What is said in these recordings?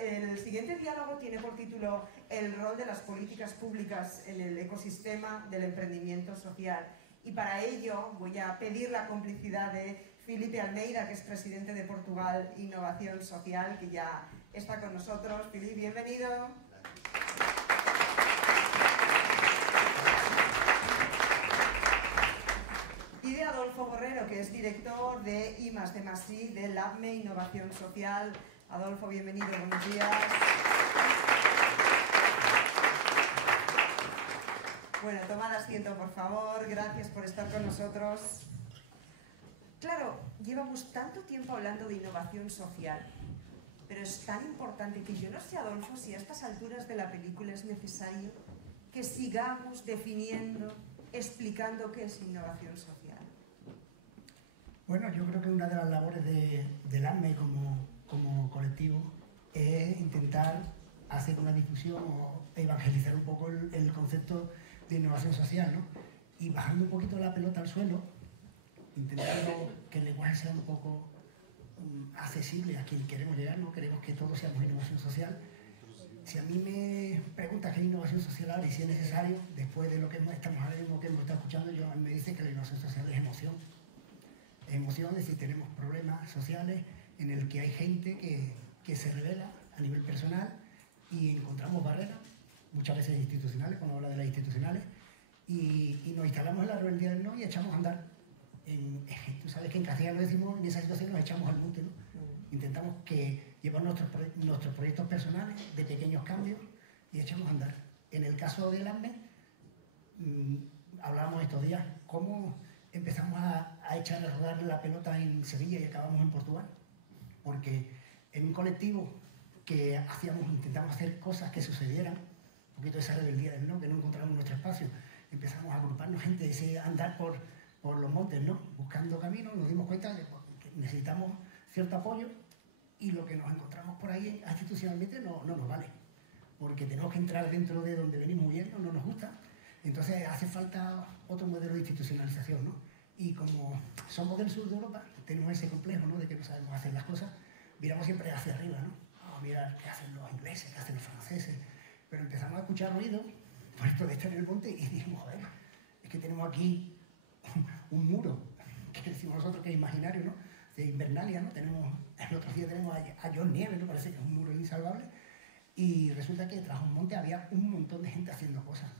El siguiente diálogo tiene por título El rol de las políticas públicas en el ecosistema del emprendimiento social. Y para ello voy a pedir la complicidad de Filipe Almeida, que es presidente de Portugal Innovación Social, que ya está con nosotros. Filipe, bienvenido. Y de Adolfo Borrero, que es director de I+D+I del APME Innovación Social. Adolfo, bienvenido, buenos días. Bueno, tomad asiento, por favor. Gracias por estar con nosotros. Claro, llevamos tanto tiempo hablando de innovación social, pero es tan importante que yo no sé, Adolfo, si a estas alturas de la película es necesario que sigamos definiendo, explicando qué es innovación social. Bueno, yo creo que una de las labores del APME como colectivo es intentar hacer una difusión o evangelizar un poco el concepto de innovación social, ¿no? Y bajando un poquito la pelota al suelo, intentando que el lenguaje sea un poco accesible a quien queremos llegar, ¿no? Queremos que todos seamos innovación social. Si a mí me preguntas qué es innovación social ahora y si es necesario, después de lo que estamos ahora mismo que hemos estado escuchando, yo me dice que la innovación social es emoción. Es emoción, es decir, tenemos problemas sociales en el que hay gente que se revela a nivel personal y encontramos barreras, muchas veces institucionales, cuando habla de las institucionales, y nos instalamos en la rebeldía del no y echamos a andar. Tú sabes que en castellano decimos, en esa situación nos echamos al monte, ¿no? Intentamos llevar nuestros proyectos personales de pequeños cambios y echamos a andar. En el caso del APME, hablábamos estos días cómo empezamos a echar a rodar la pelota en Sevilla y acabamos en Portugal, porque en un colectivo que intentamos hacer cosas que sucedieran, un poquito de esa rebeldía del no, que no encontramos nuestro espacio, empezamos a agruparnos gente, ese andar por los montes, ¿no? Buscando caminos, nos dimos cuenta de que necesitamos cierto apoyo y lo que nos encontramos por ahí institucionalmente no nos vale, porque tenemos que entrar dentro de donde venimos huyendo, no nos gusta. Entonces hace falta otro modelo de institucionalización, ¿no? Y como somos del sur de Europa, tenemos ese complejo, ¿no? De que no sabemos hacer las cosas, miramos siempre hacia arriba, ¿no? Vamos a mirar qué hacen los ingleses, qué hacen los franceses, pero empezamos a escuchar ruido por esto de estar en el monte y dijimos, joder, es que tenemos aquí un muro, que decimos nosotros que es imaginario, ¿no? De Invernalia, ¿no? El otro día tenemos a John Nieves, ¿no? Parece que es un muro insalvable, y resulta que tras un monte había un montón de gente haciendo cosas.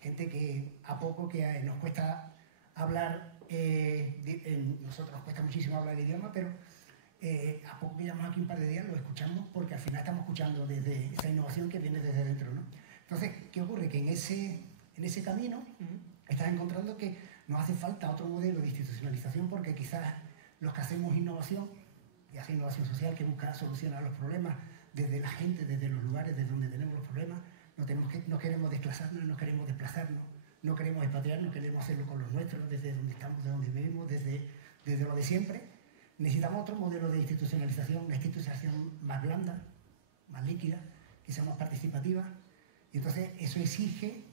Gente que a poco que nos cuesta hablar, nosotros nos cuesta muchísimo hablar el idioma, pero a poco que llevamos aquí un par de días lo escuchamos porque al final estamos escuchando desde esa innovación que viene desde dentro, ¿no? Entonces, ¿qué ocurre? Que en ese camino estás encontrando que nos hace falta otro modelo de institucionalización porque quizás los que hacemos innovación, y hace innovación social que busca solucionar los problemas desde la gente, desde los lugares desde donde tenemos los problemas, no queremos desplazarnos, no queremos desplazarnos, no queremos expatriarnos, queremos hacerlo con los nuestros, desde donde estamos, de donde vivimos, desde lo de siempre. Necesitamos otro modelo de institucionalización, una institucionalización más blanda, más líquida, que sea más participativa. Y entonces eso exige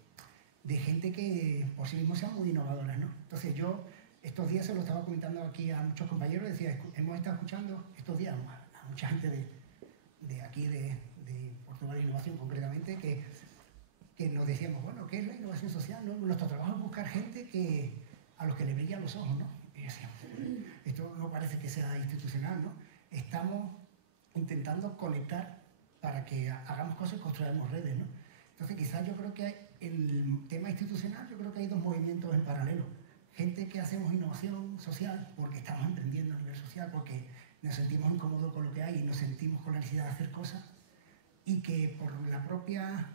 de gente que por sí mismo sean muy innovadoras, ¿no? Entonces yo estos días se lo estaba comentando aquí a muchos compañeros, decía, hemos estado escuchando estos días a mucha gente de aquí, de Portugal Innovación concretamente, que nos decíamos, bueno, ¿qué es la innovación social? ¿No? Nuestro trabajo es buscar gente a los que le brillan los ojos, ¿no? Y decíamos, esto no parece que sea institucional, ¿no? Estamos intentando conectar para que hagamos cosas y construyamos redes, ¿no? Entonces quizás yo creo que el tema institucional, yo creo que hay dos movimientos en paralelo. Gente que hacemos innovación social porque estamos emprendiendo a nivel social, porque nos sentimos incómodos con lo que hay y nos sentimos con la necesidad de hacer cosas, y que por la propia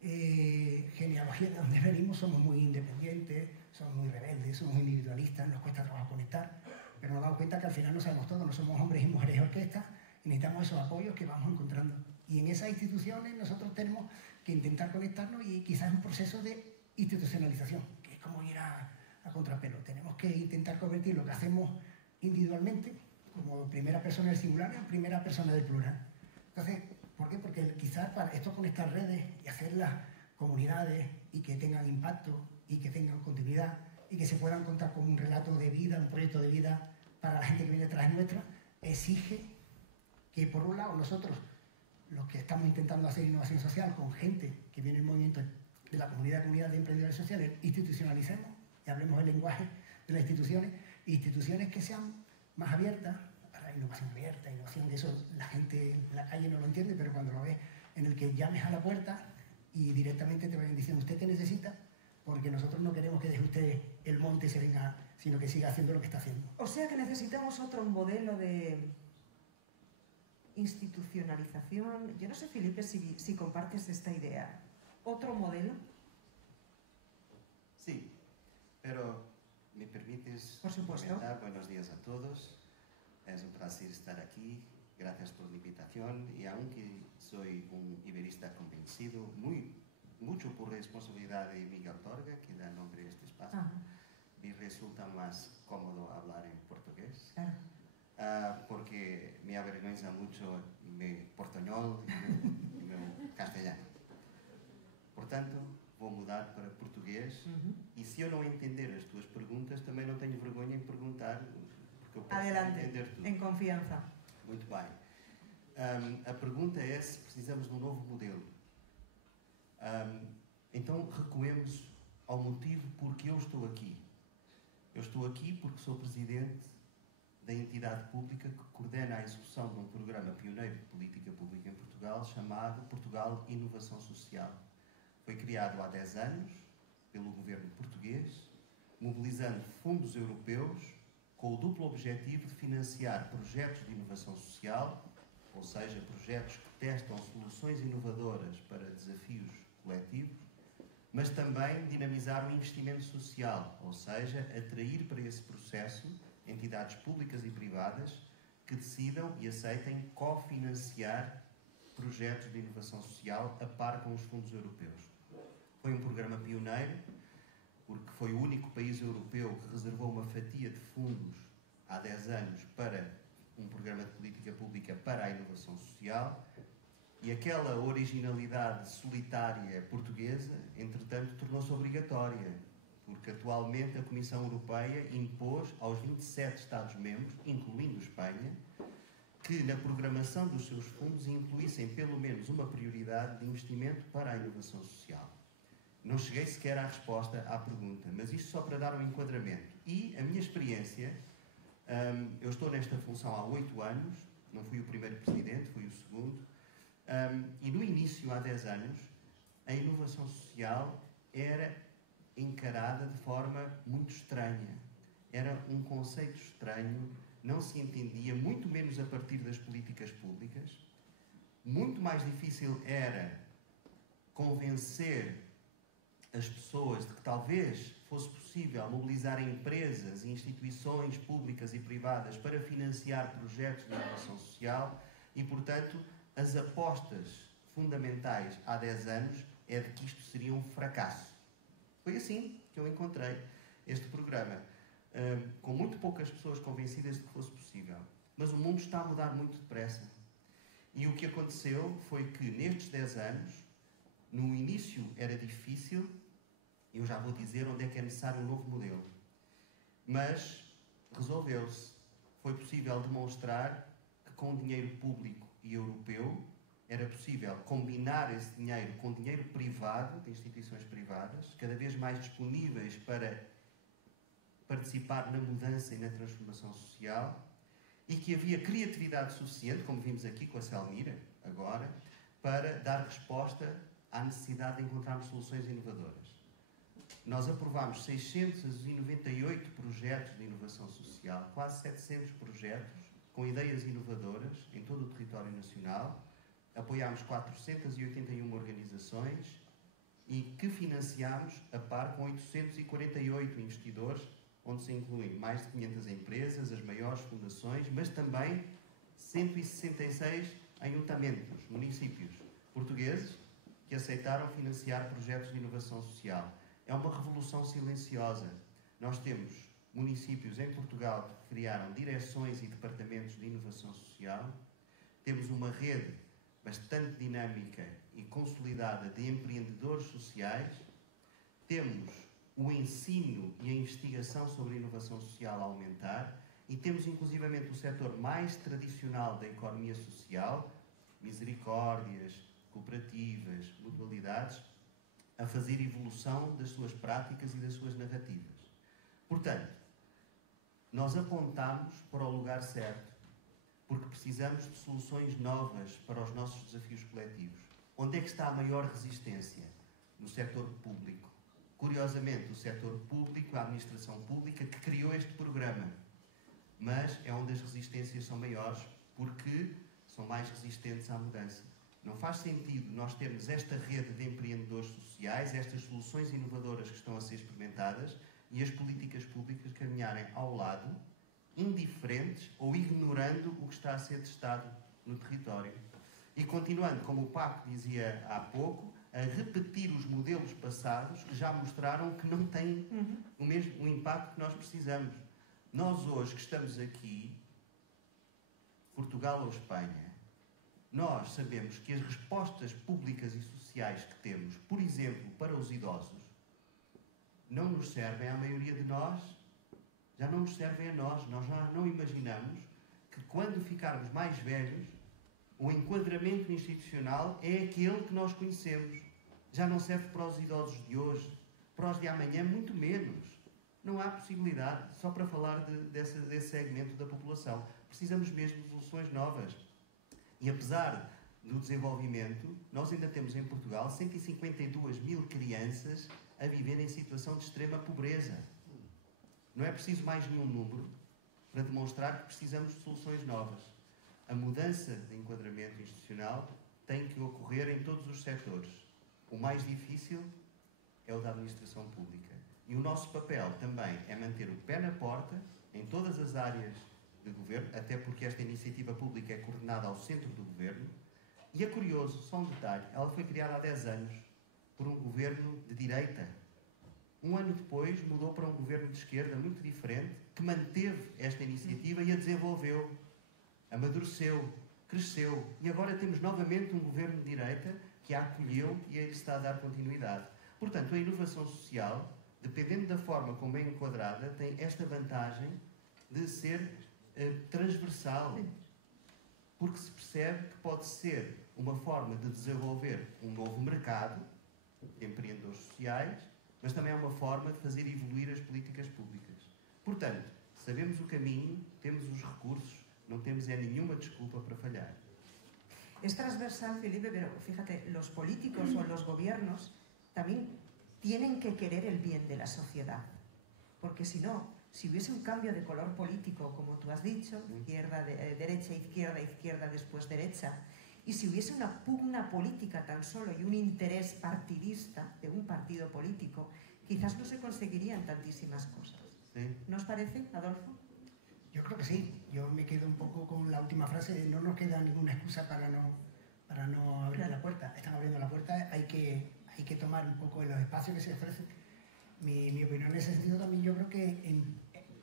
genealogía de donde venimos somos muy independientes, somos muy rebeldes, somos individualistas, nos cuesta trabajo conectar, pero nos damos cuenta que al final no sabemos todo, no somos hombres y mujeres de orquesta, y necesitamos esos apoyos que vamos encontrando. Y en esas instituciones nosotros tenemos que intentar conectarnos y quizás es un proceso de institucionalización, que es como ir a contrapelo. Tenemos que intentar convertir lo que hacemos individualmente, como primera persona del singular, en primera persona del plural. Entonces, ¿por qué? Porque quizás para esto conectar redes y hacerlas comunidades y que tengan impacto y que tengan continuidad y que se puedan contar con un relato de vida, un proyecto de vida para la gente que viene detrás nuestra, exige que por un lado nosotros, los que estamos intentando hacer innovación social con gente que viene del movimiento de la comunidad de emprendedores sociales, institucionalicemos y hablemos el lenguaje de las instituciones que sean más abiertas, para innovación abierta, innovación que eso la gente en la calle no lo entiende, pero cuando lo ves, en el que llames a la puerta y directamente te vayan diciendo usted qué necesita, porque nosotros no queremos que deje usted el monte y se venga, sino que siga haciendo lo que está haciendo. O sea que necesitamos otro modelo de institucionalización. Yo no sé, Felipe, si compartes esta idea. ¿Otro modelo? Sí, pero me permites por supuesto comentar. Buenos días a todos. Es un placer estar aquí. Gracias por la invitación. Y aunque soy un iberista convencido, mucho por responsabilidad de Miguel Torga, que da nombre a este espacio, me resulta más cómodo hablar en portugués. Claro. Porque me avergüenza mucho mi portuñol y mi castellano. Por tanto, vou mudar para português. E se eu não entender as tuas perguntas, também não tenho vergonha em perguntar, porque eu posso entender tudo. Em confiança. Muito bem. A pergunta é se precisamos de um novo modelo. Então, recuemos ao motivo porque eu estou aqui. Eu estou aqui porque sou presidente da entidade pública que coordena a execução de um programa pioneiro de política pública em Portugal chamado Portugal Inovação Social. Foi criado há 10 anos pelo governo português, mobilizando fundos europeus com o duplo objetivo de financiar projetos de inovação social, ou seja, projetos que testam soluções inovadoras para desafios coletivos, mas também dinamizar o investimento social, ou seja, atrair para esse processo entidades públicas e privadas que decidam e aceitem cofinanciar projetos de inovação social a par com os fundos europeus. Foi um programa pioneiro, porque foi o único país europeu que reservou uma fatia de fundos há 10 anos para um programa de política pública para a inovação social, e aquela originalidade solitária portuguesa, entretanto, tornou-se obrigatória, porque atualmente a Comissão Europeia impôs aos 27 Estados-membros, incluindo Espanha, que na programação dos seus fundos incluíssem pelo menos uma prioridade de investimento para a inovação social. Não cheguei sequer à resposta à pergunta, mas isto só para dar um enquadramento. E a minha experiência, eu estou nesta função há 8 anos, não fui o primeiro presidente, fui o segundo, e no início, há 10 anos, a inovação social era encarada de forma muito estranha. Era um conceito estranho, não se entendia, muito menos a partir das políticas públicas. Muito mais difícil era convencer as pessoas de que talvez fosse possível mobilizar empresas e instituições públicas e privadas para financiar projetos de inovação social e, portanto, as apostas fundamentais há 10 anos é de que isto seria um fracasso. Foi assim que eu encontrei este programa, com muito poucas pessoas convencidas de que fosse possível. Mas o mundo está a mudar muito depressa. E o que aconteceu foi que nestes 10 anos, no início era difícil, eu já vou dizer onde é que é necessário um novo modelo, mas resolveu-se. Foi possível demonstrar que com dinheiro público e europeu era possível combinar esse dinheiro com dinheiro privado, de instituições privadas, cada vez mais disponíveis para participar na mudança e na transformação social, e que havia criatividade suficiente, como vimos aqui com a Selmira, agora, para dar resposta à necessidade de encontrarmos soluções inovadoras. Nós aprovámos 698 projetos de inovação social, quase 700 projetos com ideias inovadoras em todo o território nacional. Apoiámos 481 organizações e que financiámos a par com 848 investidores, onde se incluem mais de 500 empresas, as maiores fundações, mas também 166 ayuntamentos, municípios portugueses, que aceitaram financiar projetos de inovação social. É uma revolução silenciosa. Nós temos municípios em Portugal que criaram direções e departamentos de inovação social. Temos uma rede bastante dinâmica e consolidada de empreendedores sociais. Temos o ensino e a investigação sobre a inovação social a aumentar e temos inclusivamente o setor mais tradicional da economia social, misericórdias, cooperativas, mutualidades, a fazer evolução das suas práticas e das suas narrativas. Portanto, nós apontamos para o lugar certo, porque precisamos de soluções novas para os nossos desafios coletivos. Onde é que está a maior resistência? No setor público. Curiosamente, o setor público, a administração pública, que criou este programa. Mas é onde as resistências são maiores, porque são mais resistentes à mudança. Não faz sentido nós termos esta rede de empreendedores sociais, estas soluções inovadoras que estão a ser experimentadas e as políticas públicas caminharem ao lado, indiferentes ou ignorando o que está a ser testado no território. E continuando, como o Paco dizia há pouco, a repetir os modelos passados que já mostraram que não têm o impacto que nós precisamos. Nós hoje que estamos aqui, Portugal ou Espanha, nós sabemos que as respostas públicas e sociais que temos, por exemplo, para os idosos, não nos servem à maioria de nós, já não nos servem a nós. Nós já não imaginamos que quando ficarmos mais velhos, o enquadramento institucional é aquele que nós conhecemos. Já não serve para os idosos de hoje, para os de amanhã, muito menos. Não há possibilidade, só para falar desse segmento da população. Precisamos mesmo de soluções novas. E apesar do desenvolvimento, nós ainda temos em Portugal 152 mil crianças a viver em situação de extrema pobreza. Não é preciso mais nenhum número para demonstrar que precisamos de soluções novas. A mudança de enquadramento institucional tem que ocorrer em todos os setores. O mais difícil é o da administração pública. E o nosso papel também é manter o pé na porta em todas as áreas de governo, até porque esta iniciativa pública é coordenada ao centro do governo. E é curioso, só um detalhe, ela foi criada há 10 anos por um governo de direita. Um ano depois mudou para um governo de esquerda muito diferente, que manteve esta iniciativa e a desenvolveu, amadureceu, cresceu. E agora temos novamente um governo de direita que a acolheu e a está a dar continuidade. Portanto, a inovação social, dependendo da forma como é enquadrada, tem esta vantagem de ser transversal, porque se percebe que pode ser uma forma de desenvolver um novo mercado de empreendedores sociais, mas também é uma forma de fazer evoluir as políticas públicas. Portanto, sabemos o caminho, temos os recursos, no temos nenhuma desculpa para fallar. Es transversal, Felipe, pero fíjate, los políticos o los gobiernos también tienen que querer el bien de la sociedad, porque si no, si hubiese un cambio de color político, como tú has dicho, izquierda, derecha, izquierda, después derecha, y si hubiese una pugna política tan solo y un interés partidista de un partido político, quizás no se conseguirían tantísimas cosas. ¿Sí? ¿No os parece, Adolfo? Yo creo que sí. Yo me quedo un poco con la última frase de no nos queda ninguna excusa para no abrir la puerta. Están abriendo la puerta, hay que tomar un poco los espacios que se ofrecen. Mi opinión en ese sentido también, yo creo que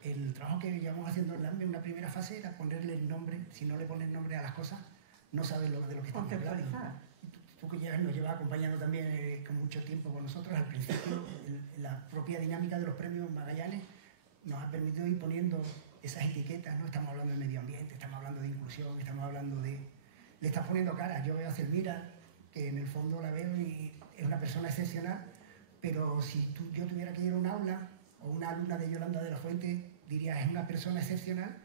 el trabajo que llevamos haciendo en LAMBE, una primera fase era ponerle el nombre. Si no le pones nombre a las cosas, no sabes de lo que estamos hablando. Tú que nos llevas acompañando también con mucho tiempo con nosotros, al principio la propia dinámica de los premios Magallanes nos ha permitido ir poniendo esas etiquetas, ¿no? Estamos hablando de medio ambiente, estamos hablando de inclusión, estamos hablando de... Le estás poniendo cara. Yo veo a Celmira, que en el fondo la veo y es una persona excepcional, pero si yo tuviera que ir a un aula o una alumna de Yolanda de la Fuente, diría, es una persona excepcional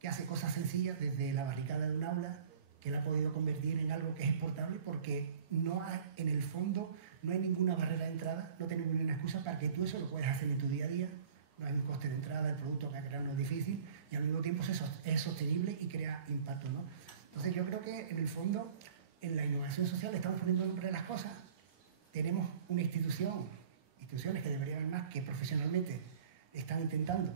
que hace cosas sencillas desde la barricada de un aula, que la ha podido convertir en algo que es exportable, porque en el fondo no hay ninguna barrera de entrada, no tenemos ninguna excusa para que tú eso lo puedas hacer en tu día a día. No hay un coste de entrada, el producto que ha creado no es difícil y al mismo tiempo es sostenible y crea impacto, ¿no? Entonces yo creo que en el fondo en la innovación social estamos poniendo nombre a las cosas. Tenemos una instituciones que deberían haber más, que profesionalmente están intentando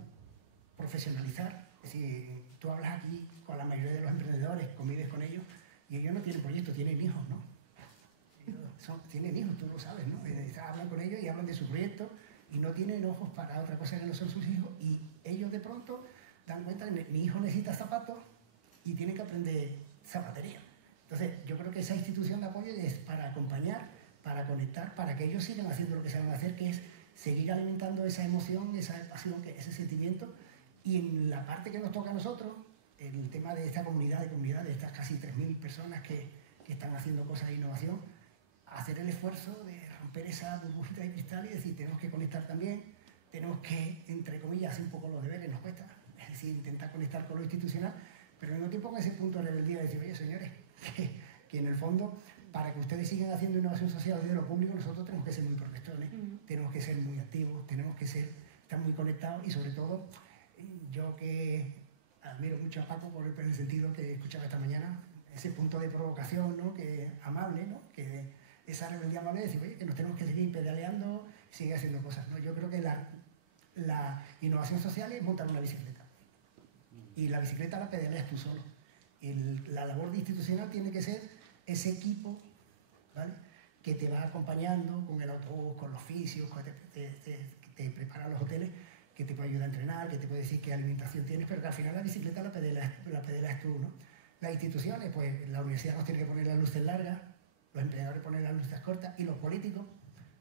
profesionalizar. Es decir, tú hablas aquí con la mayoría de los emprendedores, convives con ellos y ellos no tienen proyectos, tienen hijos, ¿no? Tienen hijos, tú lo sabes, ¿no? Hablan con ellos y hablan de su proyecto y no tienen ojos para otra cosa que no son sus hijos, y ellos de pronto dan cuenta que mi hijo necesita zapatos y tiene que aprender zapatería. Entonces yo creo que esa institución de apoyo es para acompañar, para conectar, para que ellos sigan haciendo lo que saben hacer, que es seguir alimentando esa emoción, esa pasión, ese sentimiento, Y en la parte que nos toca a nosotros, el tema de esta comunidad de estas casi 3.000 personas que están haciendo cosas de innovación, hacer el esfuerzo de romper esa burbujita de cristal y decir, tenemos que conectar también, tenemos que, entre comillas, hacer un poco los deberes, nos cuesta, es decir, intentar conectar con lo institucional, pero al mismo tiempo con ese punto de rebeldía de decir, oye, señores, que en el fondo, para que ustedes sigan haciendo innovación social desde lo público, nosotros tenemos que ser muy protectores, tenemos que ser muy activos, tenemos que estar muy conectados y sobre todo, yo que admiro mucho a Paco por el sentido que escuchaba esta mañana, ese punto de provocación, ¿no? Que amable, ¿no? Que esa rebeldía amable de decir, oye, que nos tenemos que seguir pedaleando, seguir haciendo cosas, ¿no? Yo creo que la innovación social es montar una bicicleta. Y la bicicleta la pedaleas tú solo. La labor institucional tiene que ser ese equipo, ¿vale? Que te va acompañando con el autobús, con los fisios, que te prepara los hoteles, que te puede ayudar a entrenar, que te puede decir qué alimentación tienes, pero que al final la bicicleta la pedaleas tú, ¿no? Las instituciones, pues la universidad nos tiene que poner las luces largas, los emprendedores ponen las luces cortas, y los políticos,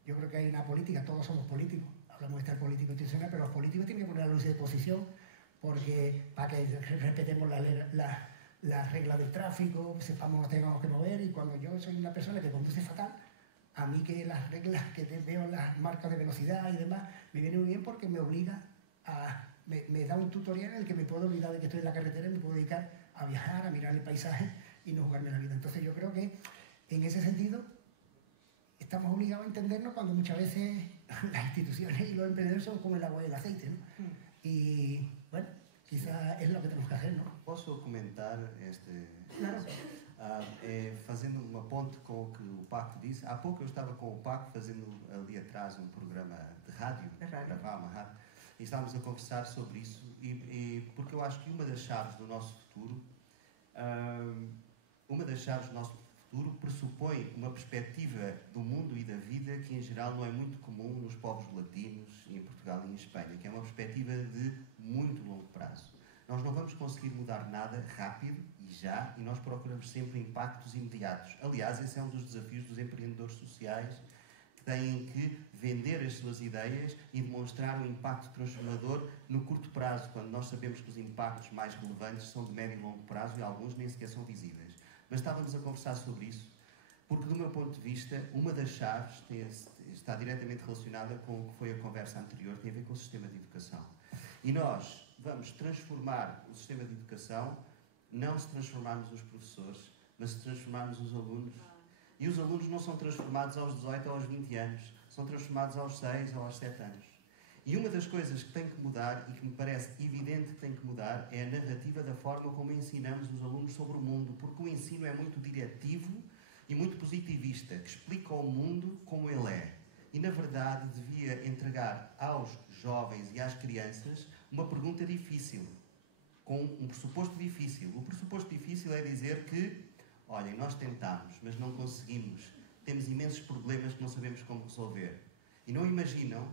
yo creo que hay una política, todos somos políticos, hablamos de estar político institucional, pero los políticos tienen que poner las luces de posición, porque para que respetemos las reglas del tráfico, sepamos nos tengamos que mover, y cuando yo soy una persona que conduce fatal, a mí que las reglas, que veo las marcas de velocidad y demás, me viene muy bien porque me obliga me da un tutorial en el que me puedo olvidar de que estoy en la carretera y me puedo dedicar a viajar, a mirar el paisaje y no jugarme la vida. Entonces yo creo que en ese sentido estamos obligados a entendernos cuando muchas veces las instituciones y los emprendedores son como el agua y el aceite, ¿no? Y bueno, quizás es lo que tenemos que hacer, ¿no? Posso comentar Claro. fazendo uma ponte com o que o Paco disse. Há pouco eu estava com o Paco fazendo ali atrás um programa de rádio, gravar uma rádio, e estávamos a conversar sobre isso, porque eu acho que uma das chaves do nosso futuro, pressupõe uma perspectiva do mundo e da vida que em geral não é muito comum nos povos latinos, em Portugal e em Espanha, que é uma perspectiva de muito longo prazo. Nós não vamos conseguir mudar nada rápido e já, e nós procuramos sempre impactos imediatos. Aliás, esse é um dos desafios dos empreendedores sociais, que têm que vender as suas ideias e demonstrar um impacto transformador no curto prazo, quando nós sabemos que os impactos mais relevantes são de médio e longo prazo e alguns nem sequer são visíveis. Mas estávamos a conversar sobre isso, porque do meu ponto de vista, uma das chaves está diretamente relacionada com o que foi a conversa anterior, tem a ver com o sistema de educação. E nós vamos transformar o sistema de educação, não se transformarmos os professores, mas se transformarmos os alunos. E os alunos não são transformados aos 18 ou aos 20 anos, são transformados aos 6 ou aos 7 anos. E uma das coisas que tem que mudar, e que me parece evidente que tem que mudar, é a narrativa da forma como ensinamos os alunos sobre o mundo, porque o ensino é muito diretivo e muito positivista, que explica ao mundo como ele é. E, na verdade, devia entregar aos jovens e às crianças uma pergunta difícil, com um pressuposto difícil. O pressuposto difícil é dizer que, olhem, nós tentámos, mas não conseguimos. Temos imensos problemas que não sabemos como resolver. E não imaginam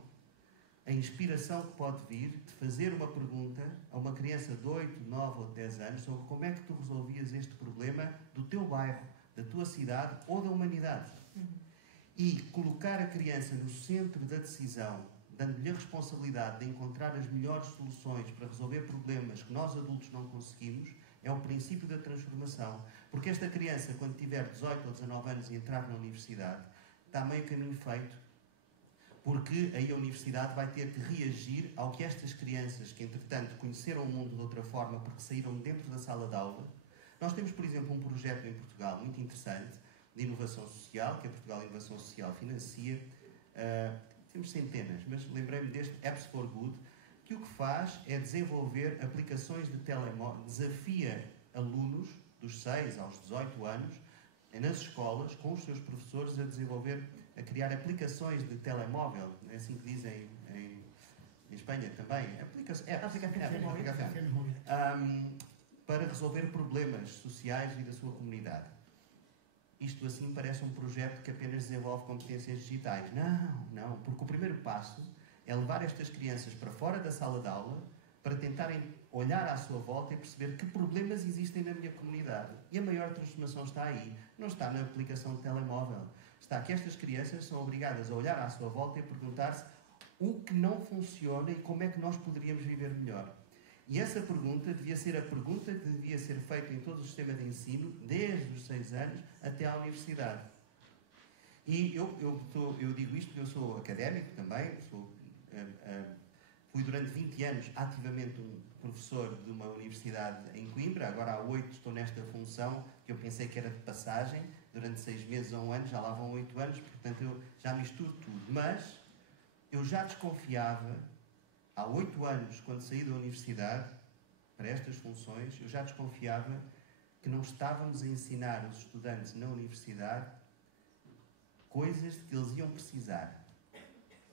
a inspiração que pode vir de fazer uma pergunta a uma criança de 8, 9 ou 10 anos sobre como é que tu resolvias este problema do teu bairro, da tua cidade ou da humanidade. E colocar a criança no centro da decisão, dando-lhe a responsabilidade de encontrar as melhores soluções para resolver problemas que nós adultos não conseguimos, é o princípio da transformação. Porque esta criança, quando tiver 18 ou 19 anos e entrar na universidade, está meio caminho feito, porque aí a universidade vai ter que reagir ao que estas crianças, que entretanto conheceram o mundo de outra forma porque saíram dentro da sala de aula. Nós temos, por exemplo, um projeto em Portugal muito interessante de inovação social, que a Portugal Inovação Social financia. Temos centenas, mas lembrei-me deste Apps for Good, que o que faz é desenvolver aplicações de telemóvel, desafia alunos dos 6 aos 18 anos, nas escolas, com os seus professores, a criar aplicações de telemóvel, é assim que dizem em Espanha também, para resolver problemas sociais e da sua comunidade. Isto assim parece um projeto que apenas desenvolve competências digitais. Não, porque o primeiro passo é levar estas crianças para fora da sala de aula para tentarem olhar à sua volta e perceber que problemas existem na minha comunidade. E a maior transformação está aí. Não está na aplicação de telemóvel. Está que estas crianças são obrigadas a olhar à sua volta e perguntar-se o que não funciona e como é que nós poderíamos viver melhor. E essa pergunta devia ser a pergunta que devia ser feita em todo o sistema de ensino, desde os 6 anos até à universidade. E eu digo isto porque eu sou académico também, fui durante 20 anos ativamente um professor de uma universidade em Coimbra, agora há 8 estou nesta função, que eu pensei que era de passagem, durante 6 meses ou 1 ano, já lá vão 8 anos, portanto eu já misturo tudo. Mas eu já desconfiava, há 8 anos, quando saí da universidade, para estas funções, eu já desconfiava que não estávamos a ensinar os estudantes na universidade coisas de que eles iam precisar.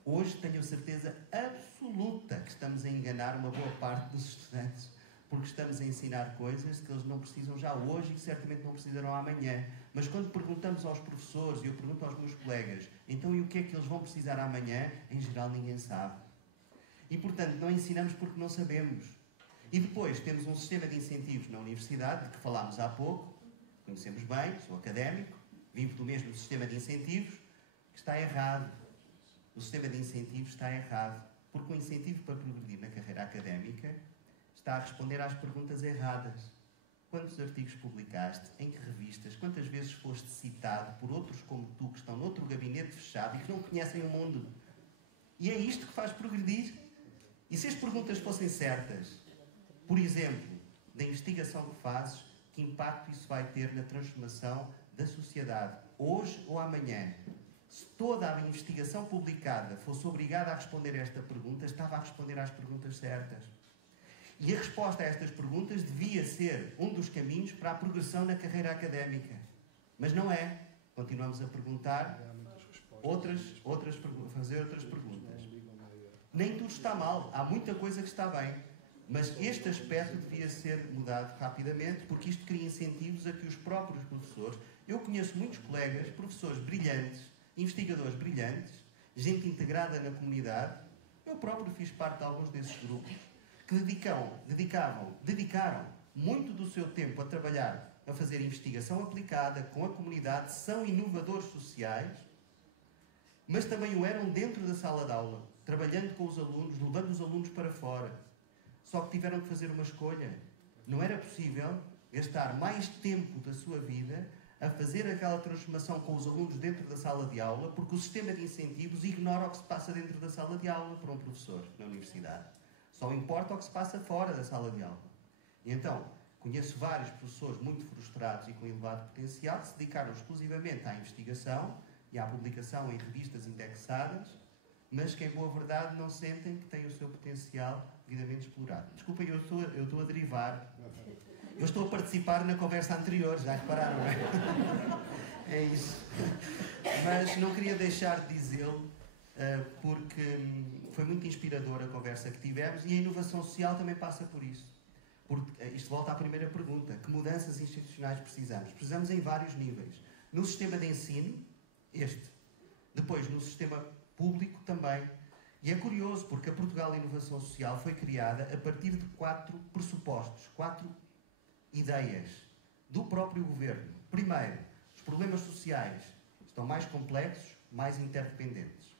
Hoje tenho certeza absoluta que estamos a enganar uma boa parte dos estudantes, porque estamos a ensinar coisas que eles não precisam já hoje e que certamente não precisarão amanhã. Mas quando perguntamos aos professores, e eu pergunto aos meus colegas, então e o que é que eles vão precisar amanhã? Em geral ninguém sabe. E portanto não ensinamos porque não sabemos. E depois temos um sistema de incentivos na universidade, de que falámos há pouco, conhecemos bem, sou académico, vivo do mesmo sistema de incentivos, que está errado. O sistema de incentivos está errado, porque o incentivo para progredir na carreira académica está a responder às perguntas erradas. Quantos artigos publicaste? Em que revistas? Quantas vezes foste citado por outros como tu, que estão noutro gabinete fechado e que não conhecem o mundo? E é isto que faz progredir. E se as perguntas fossem certas, por exemplo, da investigação que fazes, que impacto isso vai ter na transformação da sociedade, hoje ou amanhã? Se toda a investigação publicada fosse obrigada a responder a esta pergunta, estava a responder às perguntas certas. E a resposta a estas perguntas devia ser um dos caminhos para a progressão na carreira académica. Mas não é. Continuamos a perguntar fazer outras perguntas. Nem tudo está mal. Há muita coisa que está bem. Mas este aspecto devia ser mudado rapidamente, porque isto cria incentivos a que os próprios professores... Eu conheço muitos colegas, professores brilhantes, investigadores brilhantes, gente integrada na comunidade. Eu próprio fiz parte de alguns desses grupos, que dedicaram muito do seu tempo a trabalhar, a fazer investigação aplicada com a comunidade, são inovadores sociais, mas também o eram dentro da sala de aula, trabalhando com os alunos, levando os alunos para fora. Só que tiveram que fazer uma escolha. Não era possível gastar mais tempo da sua vida a fazer aquela transformação com os alunos dentro da sala de aula, porque o sistema de incentivos ignora o que se passa dentro da sala de aula para um professor na universidade. Só importa o que se passa fora da sala de aula. E então, conheço vários professores muito frustrados e com elevado potencial que se dedicaram exclusivamente à investigação e à publicação em revistas indexadas, mas que, em boa verdade, não sentem que têm o seu potencial devidamente explorado. Desculpem, eu estou a derivar. Eu estou a participar na conversa anterior, já repararam, não é? É isso. Mas não queria deixar de dizê-lo, porque foi muito inspiradora a conversa que tivemos e a inovação social também passa por isso. Porque isto volta à primeira pergunta. Que mudanças institucionais precisamos? Precisamos em vários níveis. No sistema de ensino, Depois, no sistema público também. E é curioso, porque a Portugal Inovação Social foi criada a partir de 4 pressupostos, 4 ideias do próprio governo. Primeiro, os problemas sociais estão mais complexos, mais interdependentes.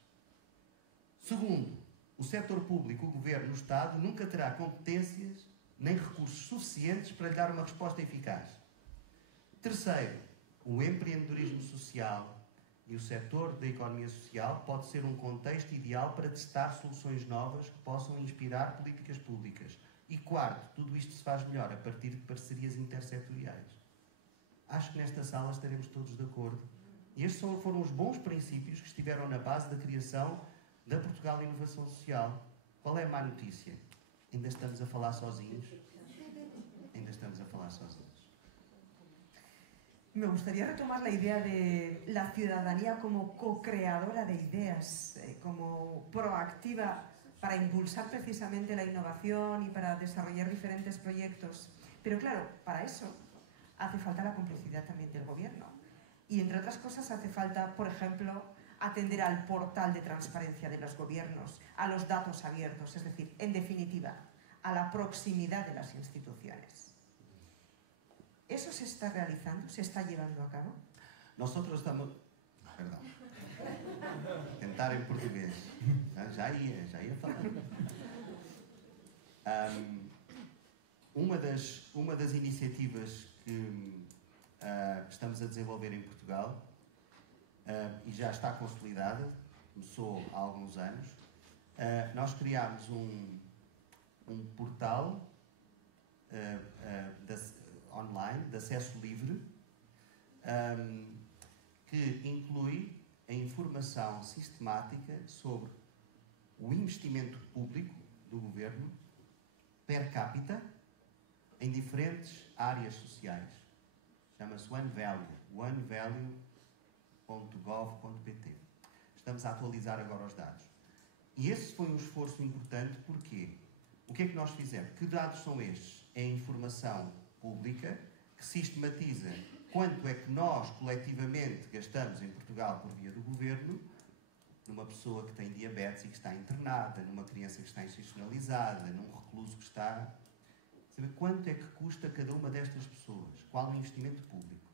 Segundo, o setor público, o governo, o Estado, nunca terá competências nem recursos suficientes para lhe dar uma resposta eficaz. Terceiro, o empreendedorismo social e o setor da economia social pode ser um contexto ideal para testar soluções novas que possam inspirar políticas públicas. E quarto, tudo isto se faz melhor a partir de parcerias intersetoriais. Acho que nesta sala estaremos todos de acordo. E estes foram os bons princípios que estiveram na base da criação da Portugal Inovação Social. Qual é a má notícia? Ainda estamos a falar sozinhos? Ainda estamos a falar sozinhos. Me gustaría retomar la idea de la ciudadanía como co-creadora de ideas, como proactiva para impulsar precisamente la innovación y para desarrollar diferentes proyectos. Pero claro, para eso hace falta la complicidad también del gobierno. Y entre otras cosas hace falta, por ejemplo, atender al portal de transparencia de los gobiernos, a los datos abiertos, es decir, en definitiva, a la proximidad de las instituciones. ¿Eso se está realizando? ¿Se está llevando a cabo? Nosotros estamos... Perdão. Tentar em português. Já ia falar. uma das iniciativas que estamos a desenvolver em Portugal e já está consolidada, começou há alguns anos, nós criámos um portal online de acesso livre que inclui a informação sistemática sobre o investimento público do governo per capita em diferentes áreas sociais. Chama-se onevalue.gov.pt. Estamos a atualizar agora os dados. E esse foi um esforço importante porque o que é que nós fizemos? Que dados são estes? É informação pública que sistematiza quanto é que nós coletivamente gastamos em Portugal por via do governo numa pessoa que tem diabetes e que está internada, numa criança que está institucionalizada, num recluso que está... Saber quanto é que custa cada uma destas pessoas? Qual o investimento público?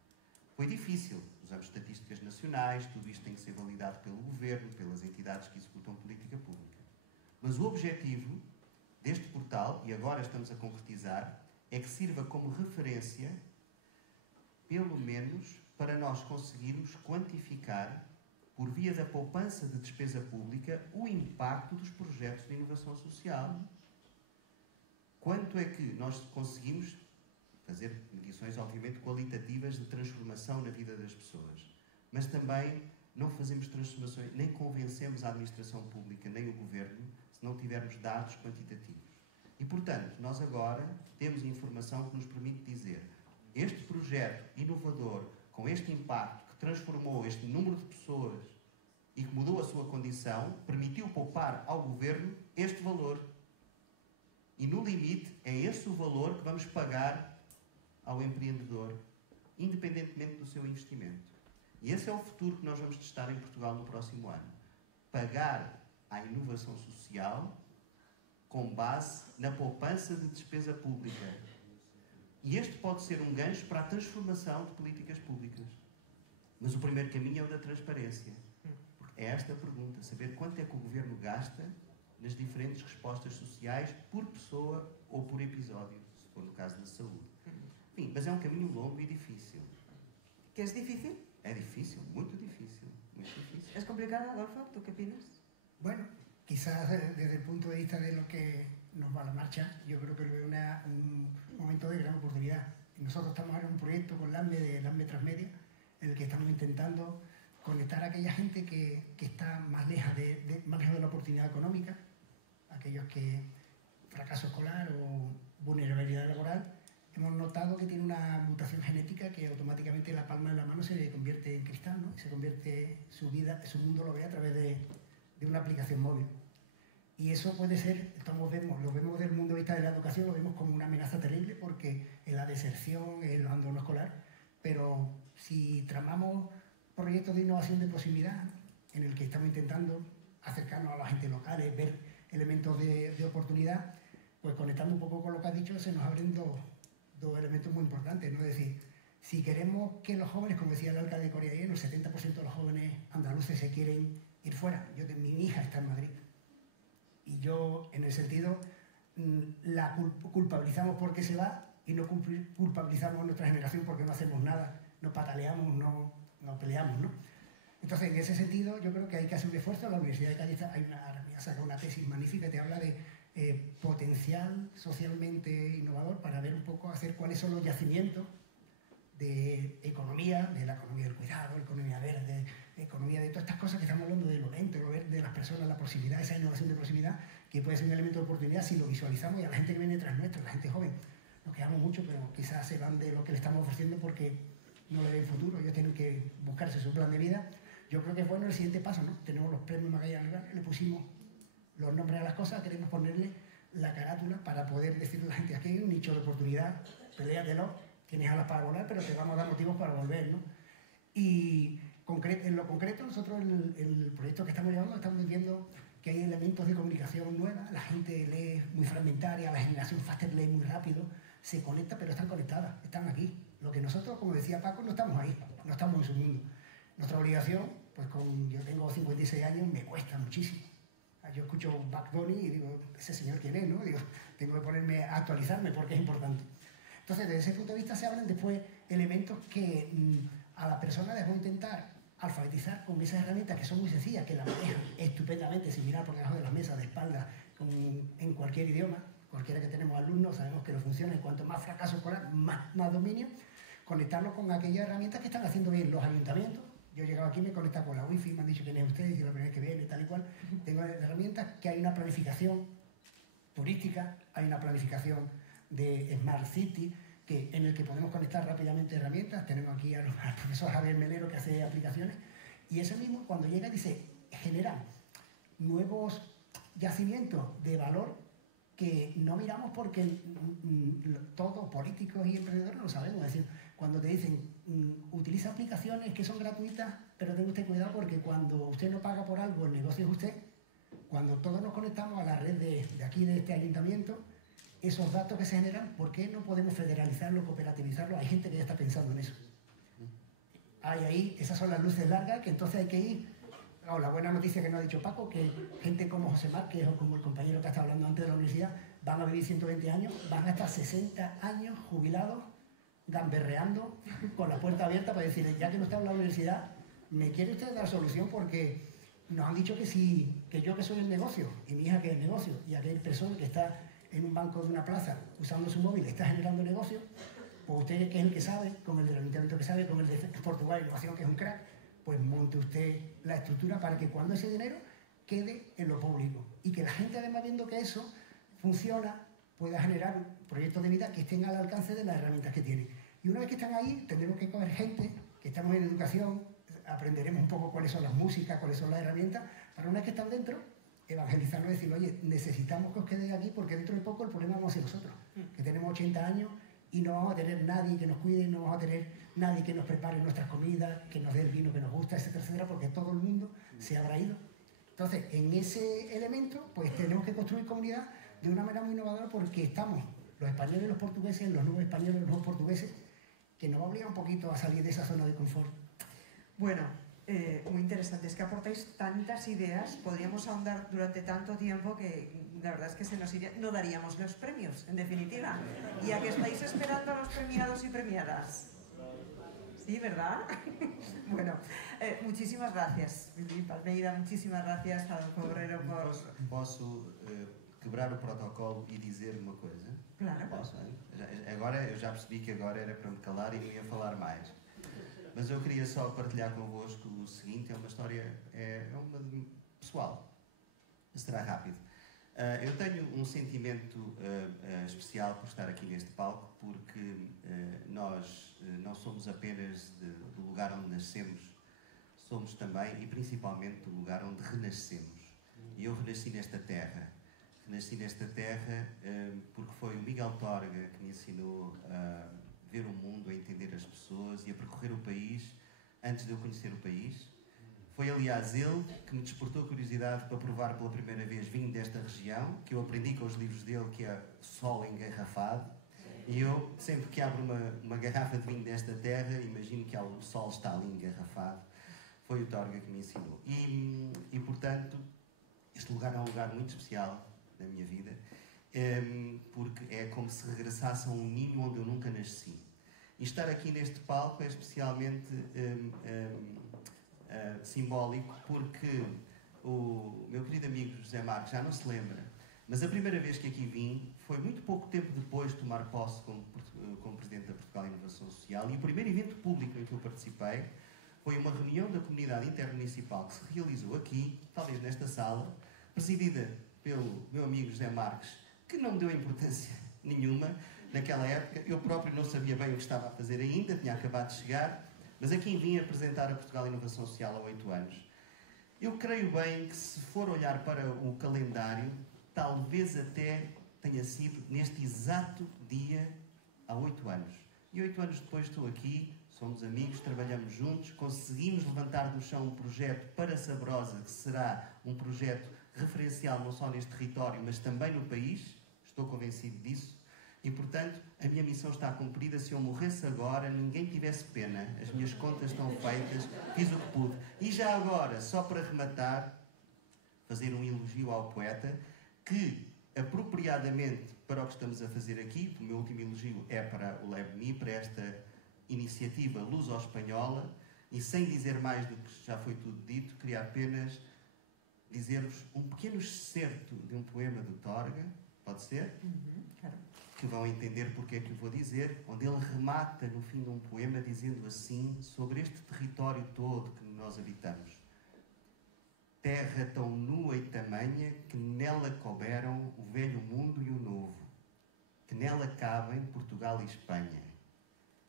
Foi difícil. Usamos estatísticas nacionais, tudo isto tem que ser validado pelo governo, pelas entidades que executam política pública. Mas o objetivo deste portal, e agora estamos a concretizar, é que sirva como referência, pelo menos, para nós conseguirmos quantificar, por via da poupança de despesa pública, o impacto dos projetos de inovação social. Quanto é que nós conseguimos fazer medições, obviamente, qualitativas de transformação na vida das pessoas, mas também não fazemos transformações, nem convencemos a administração pública, nem o governo, se não tivermos dados quantitativos. E, portanto, nós agora temos informação que nos permite dizer este projeto inovador, com este impacto, que transformou este número de pessoas e que mudou a sua condição, permitiu poupar ao governo este valor. E, no limite, é esse o valor que vamos pagar ao empreendedor, independentemente do seu investimento. E esse é o futuro que nós vamos testar em Portugal no próximo ano. Pagar à inovação social com base na poupança de despesa pública. E este pode ser um gancho para a transformação de políticas públicas. Mas o primeiro caminho é o da transparência. Porque é esta a pergunta, saber quanto é que o governo gasta nas diferentes respostas sociais por pessoa ou por episódio, se for no caso da saúde. Enfim, mas é um caminho longo e difícil. ¿Que es difícil? É difícil, muito difícil, muito difícil. ¿Es complicado, Adolfo? ¿Tú qué opinas? Bueno, quizás desde el punto de vista de lo que nos va a la marcha, yo creo que lo veo un momento de gran oportunidad. Y nosotros estamos ahora en un proyecto con LAMME de LAMME Transmedia, en el que estamos intentando conectar a aquella gente que está más lejos de la oportunidad económica, aquellos que fracaso escolar o vulnerabilidad laboral. Hemos notado que tiene una mutación genética que automáticamente la palma de la mano se convierte en cristal, ¿no? Se convierte su vida, su mundo lo ve a través de una aplicación móvil. Y eso puede ser, lo vemos del punto de vista de la educación, lo vemos como una amenaza terrible porque en la deserción, el abandono escolar, pero si tramamos proyectos de innovación de proximidad en el que estamos intentando acercarnos a la gente local, ver elementos de oportunidad, pues conectando un poco con lo que has dicho, se nos abren dos elementos muy importantes, ¿no? Es decir, si queremos que los jóvenes, como decía el alcalde de Coria ayer, el 70% de los jóvenes andaluces se quieren ir fuera. Mi hija está en Madrid. Y yo, en el sentido, la culpabilizamos porque se va y no culpabilizamos a nuestra generación porque no hacemos nada, no pataleamos, no peleamos, ¿no? Entonces, en ese sentido, yo creo que hay que hacer un esfuerzo. La Universidad de Cádiz ha sacado una tesis magnífica que te habla de potencial socialmente innovador para ver un poco, hacer cuáles son los yacimientos de economía, de la economía del cuidado, economía verde, economía de todas estas cosas que estamos hablando de lo lento, lo verde, de las personas, la proximidad, esa innovación de proximidad, que puede ser un elemento de oportunidad si lo visualizamos, y a la gente que viene tras nuestro, la gente joven, nos quedamos mucho, pero quizás se van de lo que le estamos ofreciendo porque no le ven futuro, ellos tienen que buscarse su plan de vida. Yo creo que es bueno el siguiente paso, ¿no? Tenemos los premios Magallanes, le pusimos los nombres a las cosas, queremos ponerle la carátula para poder decirle a la gente, aquí hay un nicho de oportunidad, peléatelo, tienes alas para volar, pero te vamos a dar motivos para volver, ¿no? Y en lo concreto, nosotros el proyecto que estamos llevando, estamos viendo que hay elementos de comunicación nueva, la gente lee muy fragmentaria, la generación faster lee muy rápido, se conecta, pero están conectadas, están aquí. Lo que nosotros, como decía Paco, no estamos ahí, no estamos en su mundo. Nuestra obligación, pues yo tengo 56 años, me cuesta muchísimo. yo escucho Bugs Bunny y digo, ese señor quién es, ¿no? Digo, tengo que ponerme a actualizarme porque es importante. Entonces, desde ese punto de vista se hablan después elementos que a la persona les voy a intentar alfabetizar con esas herramientas que son muy sencillas, que la manejan estupendamente sin mirar por debajo de las mesas, de espaldas, en cualquier idioma. Cualquiera que tenemos alumnos sabemos que no funciona y cuanto más fracaso escolar, más dominio. Conectarlo con aquellas herramientas que están haciendo bien los ayuntamientos. Yo he llegado aquí, me he conectado con la wifi, me han dicho quién es usted, y la primera vez que viene, tal y cual. Tengo herramientas que hay una planificación turística, hay una planificación de Smart City, en el que podemos conectar rápidamente herramientas. Tenemos aquí al profesor Javier Melero que hace aplicaciones, y ese mismo cuando llega dice, generan nuevos yacimientos de valor que no miramos porque todos, políticos y emprendedores, lo sabemos. Es decir, cuando te dicen, utiliza aplicaciones que son gratuitas, pero tenga usted cuidado porque cuando usted no paga por algo, el negocio es usted. Cuando todos nos conectamos a la red de aquí, de este ayuntamiento, esos datos que se generan, ¿por qué no podemos federalizarlo, cooperativizarlo? Hay gente que ya está pensando en eso. Hay ahí, esas son las luces largas, que entonces hay que ir. Oh, la buena noticia que nos ha dicho Paco, que gente como José Márquez o como el compañero que está hablando antes de la universidad, van a vivir 120 años, van a estar 60 años jubilados, gamberreando, con la puerta abierta para decir, ya que no está en la universidad, ¿me quiere usted dar solución? Porque nos han dicho que sí, que yo que soy el negocio, y mi hija que es el negocio, y aquel persona que está en un banco de una plaza usando su móvil está generando negocio, pues usted que es el que sabe, con el del ayuntamiento que sabe, con el de Portugal Innovación que es un crack, pues monte usted la estructura para que cuando ese dinero quede en lo público y que la gente, además, viendo que eso funciona, pueda generar proyectos de vida que estén al alcance de las herramientas que tiene. Y una vez que están ahí, tendremos que coger gente que estamos en educación, aprenderemos un poco cuáles son las músicas, cuáles son las herramientas, para una vez que están dentro, evangelizarnos y decir, oye, necesitamos que os quedéis aquí porque dentro de poco el problema vamos a ser nosotros, que tenemos 80 años y no vamos a tener nadie que nos cuide, no vamos a tener nadie que nos prepare nuestras comidas, que nos dé el vino que nos gusta, etcétera, etcétera, porque todo el mundo se habrá ido. Entonces, en ese elemento, pues tenemos que construir comunidad de una manera muy innovadora porque estamos, los españoles y los portugueses, los nuevos españoles y los nuevos portugueses, que nos va a obligar un poquito a salir de esa zona de confort. Bueno, muy interesante, es que aportáis tantas ideas, podríamos ahondar durante tanto tiempo que la verdad es que se nos iría, no daríamos los premios, en definitiva. ¿Y a qué estáis esperando a los premiados y premiadas? Sí, ¿verdad? Bueno, muchísimas gracias, Filipe Almeida, muchísimas gracias a don Cobreiro por... Posso quebrar o protocolo e dizer uma coisa? Claro. Posso, hein? Agora, eu já percebi que agora era para me calar e não ia falar mais. Mas eu queria só partilhar convosco o seguinte, é uma história, é uma pessoal, será rápido. Eu tenho um sentimento especial por estar aqui neste palco, porque nós não somos apenas do lugar onde nascemos, somos também e principalmente do lugar onde renascemos. E eu renasci nesta terra. Renasci nesta terra porque foi o Miguel Torga que me ensinou a ver o mundo, a entender as pessoas e a percorrer o país antes de eu conhecer o país. Foi, aliás, ele que me despertou a curiosidade para provar pela primeira vez vinho desta região, que eu aprendi com os livros dele, que é Sol Engarrafado. E eu, sempre que abro uma garrafa de vinho desta terra, imagino que o sol está ali engarrafado. Foi o Torga que me ensinou. E portanto, este lugar é um lugar muito especial na minha vida, porque é como se regressasse a um ninho onde eu nunca nasci. E estar aqui neste palco é especialmente simbólico, porque o meu querido amigo José Marques já não se lembra, mas a primeira vez que aqui vim foi muito pouco tempo depois de tomar posse como Presidente da Portugal Inovação Social, e o primeiro evento público em que eu participei foi uma reunião da comunidade intermunicipal que se realizou aqui, talvez nesta sala, presidida pelo meu amigo José Marques, que não me deu importância nenhuma naquela época. Eu próprio não sabia bem o que estava a fazer ainda, tinha acabado de chegar, mas a quem vim apresentar a Portugal Inovação Social há 8 anos. Eu creio bem que, se for olhar para o calendário, talvez até tenha sido neste exato dia há 8 anos. E 8 anos depois estou aqui, somos amigos, trabalhamos juntos, conseguimos levantar do chão um projeto para Sabrosa, que será um projeto referencial não só neste território, mas também no país. Estou convencido disso. E, portanto, a minha missão está cumprida. Se eu morresse agora, ninguém tivesse pena. As minhas contas estão feitas, fiz o que pude. E já agora, só para rematar, fazer um elogio ao poeta que, apropriadamente para o que estamos a fazer aqui, o meu último elogio é para o LabMe, para esta iniciativa luso-espanhola, e sem dizer mais do que já foi tudo dito, queria apenas dizer-vos um pequeno excerto de um poema do Torga, pode ser? Claro. Que vão entender porque é que eu vou dizer, onde ele remata no fim de um poema dizendo assim sobre este território todo que nós habitamos. Terra tão nua e tamanha que nela couberam o velho mundo e o novo, que nela cabem Portugal e Espanha,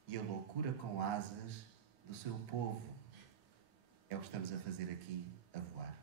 e a loucura com asas do seu povo. É o que estamos a fazer aqui, a voar.